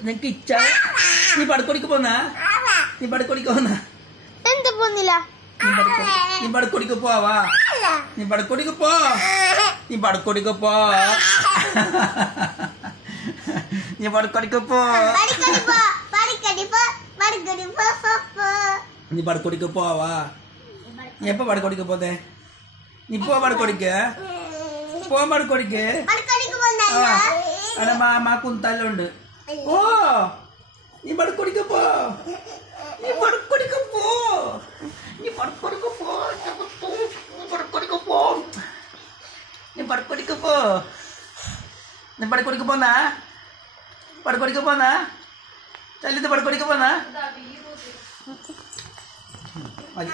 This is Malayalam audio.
നിനക്ക് ഇച്ച നീ പടക്കോടിക്ക് പോന്നാ നീ പടക്കോടിക്ക് പോന്നാ എന്താ പോന്നില്ല നീ പടക്കോടിക്ക് പോവാ നീ പടക്കോടിക്ക് പോ നീ പടക്കോടിക്ക് പോ നീ പടക്കോടിക്ക് പോ നീ പടക്കോടിക്ക് പോവാ നീ എപ്പോ പടക്കോടിക്ക് പോന്നെ നീ പോ പടക്കോടിക്ക് പോ പടക്കോടിക്ക് അവിടെ മാമാ കുന്തല്ലുണ്ട് ഓ നീ പടക്കോടിക്ക് പോ നീ പടക്കോടിക്ക് പോ നീ പടക്കോടിക്ക് പോ പടക്കോടിക്ക് പോ നീ പടക്കോടിക്ക് പോ നീ പടക്കോടിക്ക് പോന്നാ പടക്കോടിക്ക് പോന്നാ ചല്ലിത് പടക്കോടിക്ക് പോന്നാ മതി